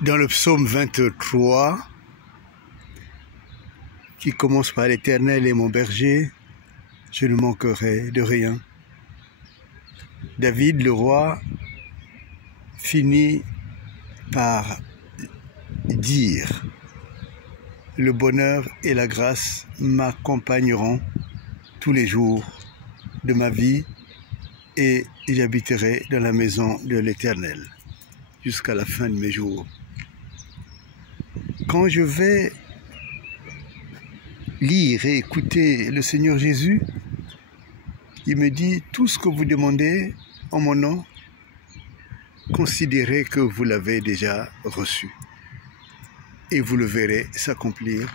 Dans le psaume 23, qui commence par l'Éternel est mon berger, je ne manquerai de rien. David, le roi, finit par dire: le bonheur et la grâce m'accompagneront tous les jours de ma vie et j'habiterai dans la maison de l'Éternel jusqu'à la fin de mes jours. Quand je vais lire et écouter le Seigneur Jésus, il me dit: tout ce que vous demandez en mon nom, considérez que vous l'avez déjà reçu et vous le verrez s'accomplir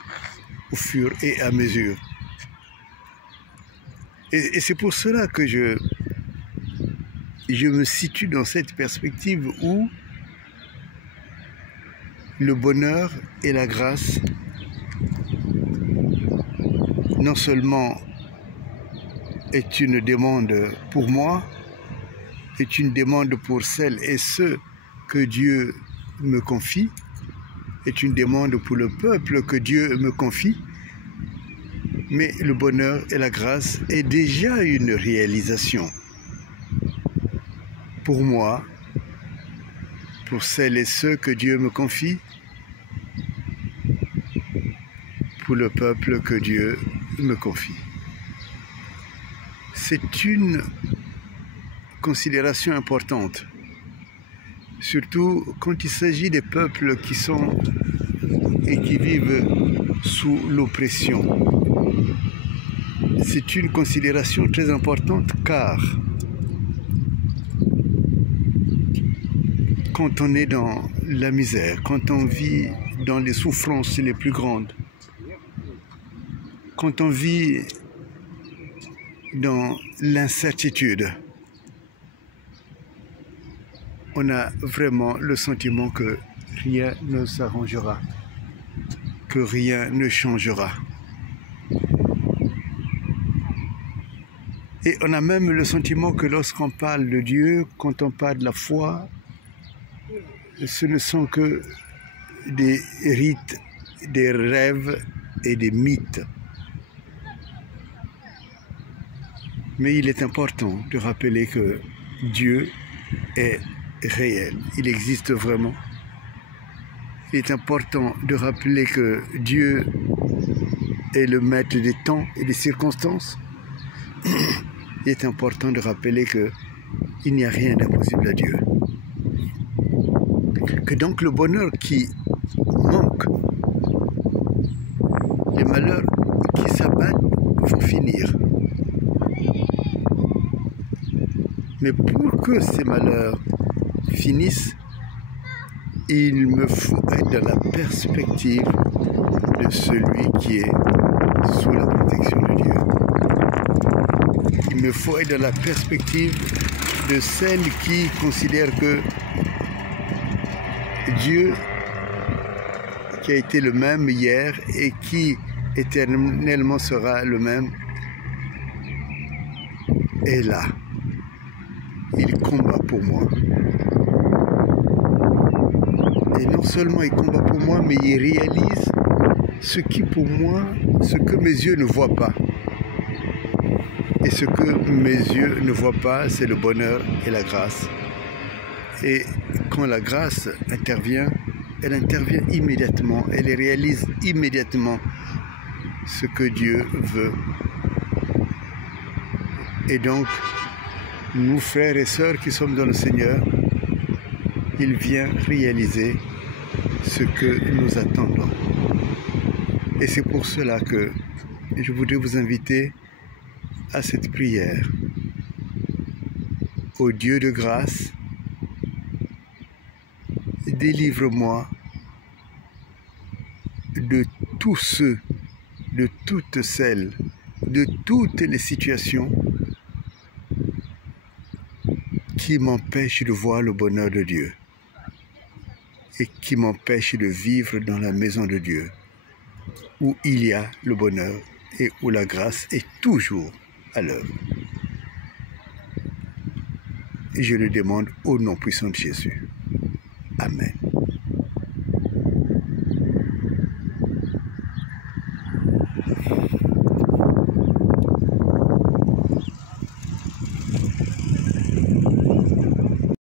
au fur et à mesure. Et c'est pour cela que je me situe dans cette perspective où le bonheur et la grâce non seulement est une demande pour moi, est une demande pour celles et ceux que Dieu me confie, est une demande pour le peuple que Dieu me confie, mais le bonheur et la grâce est déjà une réalisation pour moi, pour celles et ceux que Dieu me confie, pour le peuple que Dieu me confie. C'est une considération importante, surtout quand il s'agit des peuples qui sont et qui vivent sous l'oppression. C'est une considération très importante car quand on est dans la misère, quand on vit dans les souffrances les plus grandes, quand on vit dans l'incertitude, on a vraiment le sentiment que rien ne s'arrangera, que rien ne changera. Et on a même le sentiment que lorsqu'on parle de Dieu, quand on parle de la foi, ce ne sont que des rites, des rêves et des mythes. Mais il est important de rappeler que Dieu est réel, il existe vraiment. Il est important de rappeler que Dieu est le maître des temps et des circonstances. Il est important de rappeler qu'il n'y a rien d'impossible à Dieu. Que donc le bonheur qui manque, les malheurs qui s'abattent vont finir. Mais pour que ces malheurs finissent, il me faut être dans la perspective de celui qui est sous la protection de Dieu. Il me faut être dans la perspective de celle qui considère que Dieu, qui a été le même hier et qui éternellement sera le même, est là. Il combat pour moi. Et non seulement il combat pour moi, mais il réalise ce qui pour moi, ce que mes yeux ne voient pas. Et ce que mes yeux ne voient pas, c'est le bonheur et la grâce. Et quand la grâce intervient, elle intervient immédiatement, elle réalise immédiatement ce que Dieu veut. Et donc, nous, frères et sœurs qui sommes dans le Seigneur, il vient réaliser ce que nous attendons. Et c'est pour cela que je voudrais vous inviter à cette prière. Ô Dieu de grâce, délivre-moi de tous ceux, de toutes celles, de toutes les situations qui m'empêchent de voir le bonheur de Dieu et qui m'empêchent de vivre dans la maison de Dieu, où il y a le bonheur et où la grâce est toujours à l'œuvre. Et je le demande au nom puissant de Jésus. Amen.